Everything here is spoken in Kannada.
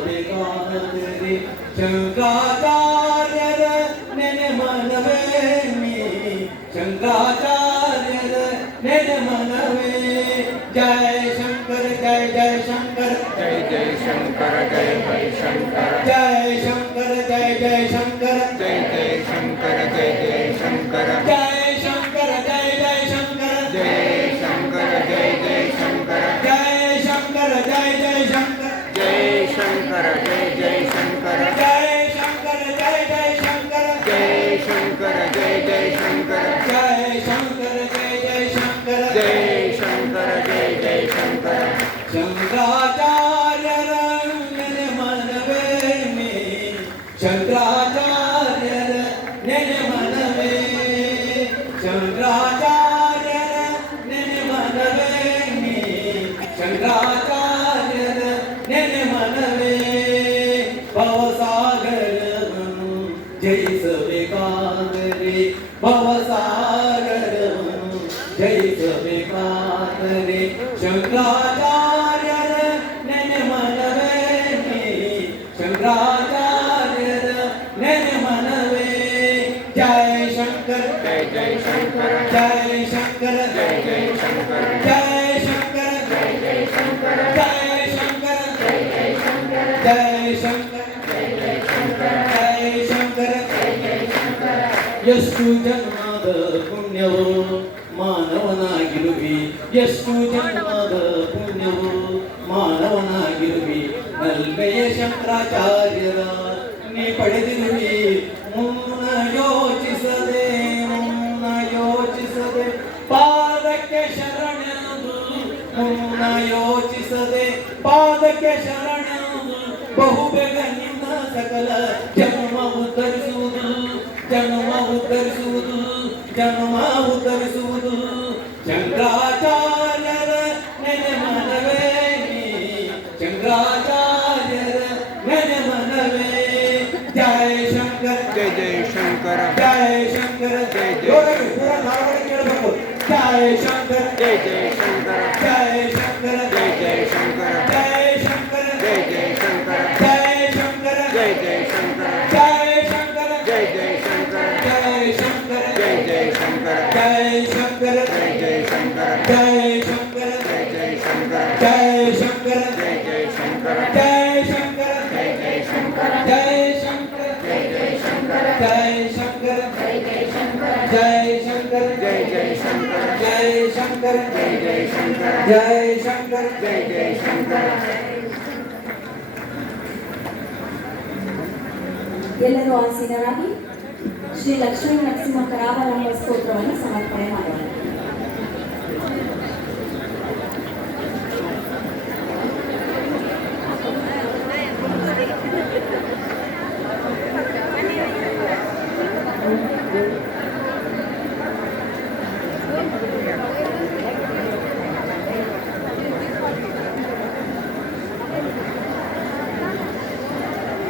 ಜಯಿಸಬೇಕಾದರೆ ಶಂಕರಾಚಾರ್ಯರ ನೆನೆ ಮನವೇ ನೀ ಶಂಕರಾಚಾರ್ಯರ ನೆನೆ ಮನವೇ ಜಯ ಶಂಕರ ಜಯ ಜಯ ಶಂಕರ जय जय शंकर जय जय शंकर ಜಯ ಶಂಕರ ಜಯ ಜಯ ಶಂಕರ जय जय शंकर जय जय शंकर ಜಯ ಶಂಕರ ಜಯ ಜಯ ಶಂಕರ जय शंकर जय जय शंकर ಜಯ ಶಂಕರ ಜಯ ಜಯ ಶಂಕರ जय शंकर जय जय शंकर ಜಯ ಶಂಕರ ಜಯ ಜಯ ಶಂಕರ जय शंकर जय जय शंकर ಜಯ ಶಂಕರ ಜಯ ಜಯ ಶಂಕರ जय शंकर जय जय शंकर ಶಂಕರಾಚಾರ್ಯರ ನೆನೆ ಮನವೇ ನೀ ಶಂಕರಾಚಾರ್ಯರ ನೆನೆ ಮನವೇ ಶಂಕರಾಚಾರ್ಯರ ನೆನೆ ಮನವೇ ನೀ ಶಂಕರಾಚಾರ್ಯರ ನೆನೆ ಮನವೇ ಭವಸಾಗರವನ್ನು ಜಯಿಸಬೇಕಾದರೆ ಭವಸಾಗರವನ್ನು ಜಯಿಸಬೇಕಾದರೆ ಶಂಕರಾಚಾರ್ಯರ ನೆನೆ ಮನವೇ ನೀ ಶಂಕರಾಚಾರ್ಯರ ನೆನೆ ಮನವೇ ಜಯ ಶಂಕರ जय जय शंकर ಜಯ ಶಂಕರ जय जय शंकर ಜಯ ಶಂಕರ जय जय शंकर ಜಯ ಶಂಕರ जय जय शंकर ಜಯ ಶಂಕರ जय जय शंकर ಜಯ ಶಂಕರ जय जय शंकर ಎಷ್ಟು ಜನ್ಮದ ಪುಣ್ಯವು ಮಾನವನಾಗಿರುವಿ ಎಷ್ಟು ಜನ್ಮದ ಪುಣ್ಯವು ಮಾನವನಾಗಿರುವಿ ನಲ್ಮೆಯ ಶಂಕರಾಚಾರ್ಯರ ನೀ ಪಡೆದಿರುವಿ ಮುನ್ನ ಯೋಚಿಸದೆ ಪಾದಕ್ಕೆ ಶರಣೆಂದು ಮುನ್ನ ಯೋಚಿಸದೆ ಪಾದಕ್ಕೆ ಶರಣೆಂದು ಬಹುಬೇಗ ನಿನ್ನ ಸಕಲ ಜನ್ಮ ಉದ್ಧರಿಸುವುದು ಜನ್ಮ ಉದ್ಧರಿಸುವುದು ಜನ್ಮ ಉದ್ಧರಿಸುವುದು ಶಂಕರಾಚಾರ್ಯರ ನೆನೆ ಮನವೇ ನೀ ಶಂಕರಾಚಾರ್ಯರ ನೆನೆ ಮನವೇ ಜಯ ಶಂಕರ जय जय शंकर ಜಯ ಶಂಕರ ಜಯ ಜಯ. ಜೋರಾಗಿ ಪೂರ ನಾಲ್ಕು ಕೇಳಬೇಕು ಜಯ ಶಂಕರ जय जय शंकर ಜಯ ಶಂಕರ जय जय शंकर ಜಯ ಶಂಕರ जय जय शंकर ಜಯ ಶಂಕರ जय जय शंकर ಜಯ ಶಂಕರ जय जय शंकर ಜಯ ಶಂಕರ जय जय शंकर ಜಯ ಶಂಕರ जय जय शंकर ಜಯ ಶಂಕರ जय जय शंकर ಜಯ ಶಂಕರ जय जय शंकर ಜಯ ಶಂಕರ जय जय शंकर ಜಯ ಶಂಕರ जय जय शंकर ಜಯ ಶಂಕರ जय जय शंकर ಜಯ ಶಂಕರ जय जय शंकर ಜಯ ಶಂಕರ जय जय शंकर ಜಯ ಶಂಕರ जय जय शंकर ಎಲ್ಲರೂ ಆಸೀನರಾಗಿ ಶ್ರೀ ಲಕ್ಷ್ಮೀ ನರಸಿಂಹ ಕರಾವಲಂಬ ಸ್ತೋತ್ರವನ್ನು ಸಮರ್ಪಣೆ ಮಾಡೋಣ.